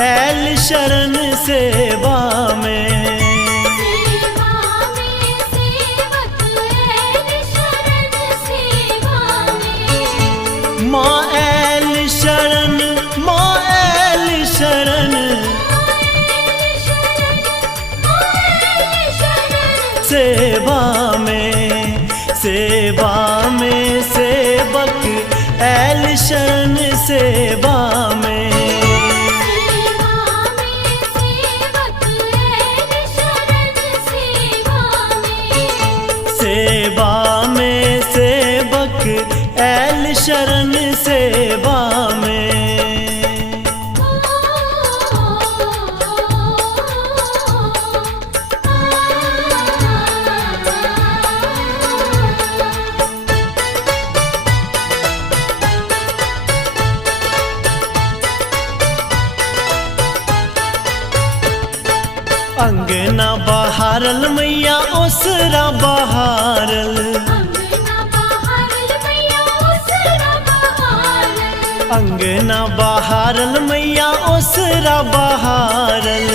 ऐल शरण सेवा में। माँ ऐल शरण, माँ ऐल शरण सेवा में, सेवा में सेवक ऐल शरण सेवा में। सेवा में सेवक ऐल शरण सेवा में। अंगना बहारल मैया ओसरा बहारल, अंगना बहारल मैया ओसरा बहारल।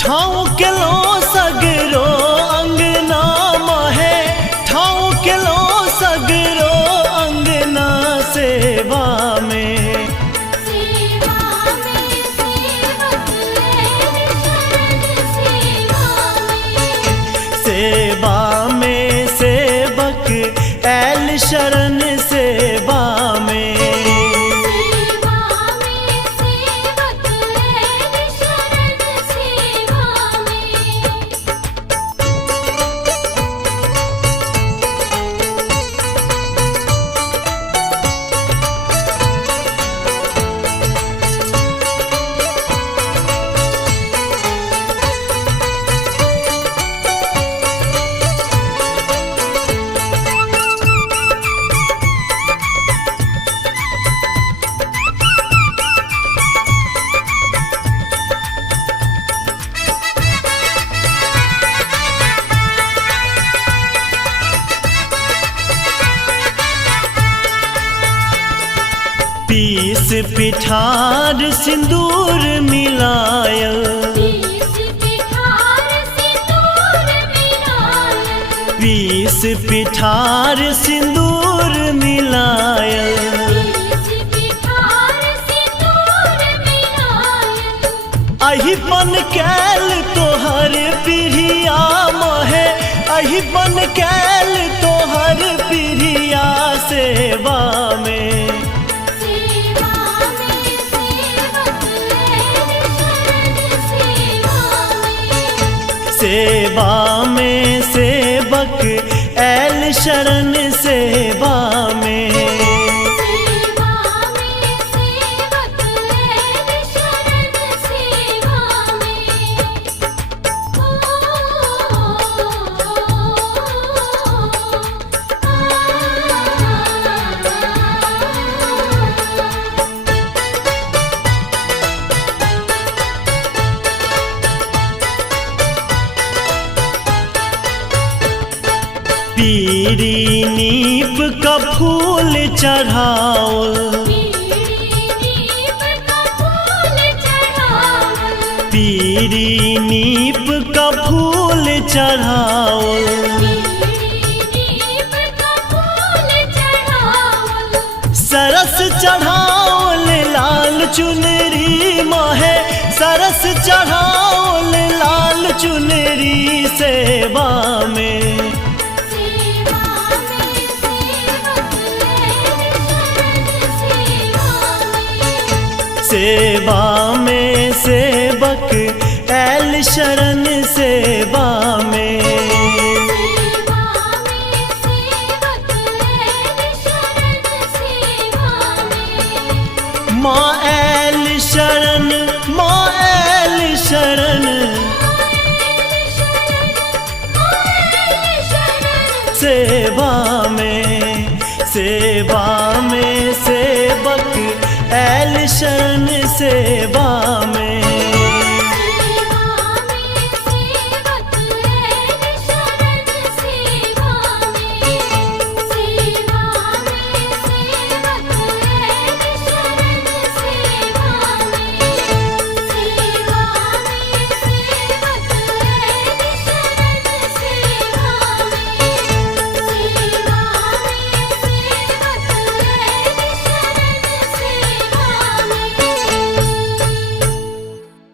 ठाऊ के लो सगरो अंगना महे, ठाऊ के लो सगरो अंगना सेवा में। सेवा में सेवक ऐल शरण सेवा में। पीस पिठार सिंदूर मिलायल, पीस पिठार सिंदूर मिलायल। अहिपन कैल तोहर पिरिया महे, अहिपन कैल तोहर पिरिया सेवा में। सेवा में सेवक ऐल शरण सेवा में। पीरी नीप का फूल चढ़ाओल, पीरी नीप का फूल चढ़ाओल। सरस चढ़ाओल लाल चुनरी माहे, सरस चढ़ाओल लाल चुनरी सेवा में। सेवा में सेवक ऐल शरण सेवा में। माँ ऐल शरण, माँ ऐल शरण सेवा में, सेवा में सेवक ऐल शरण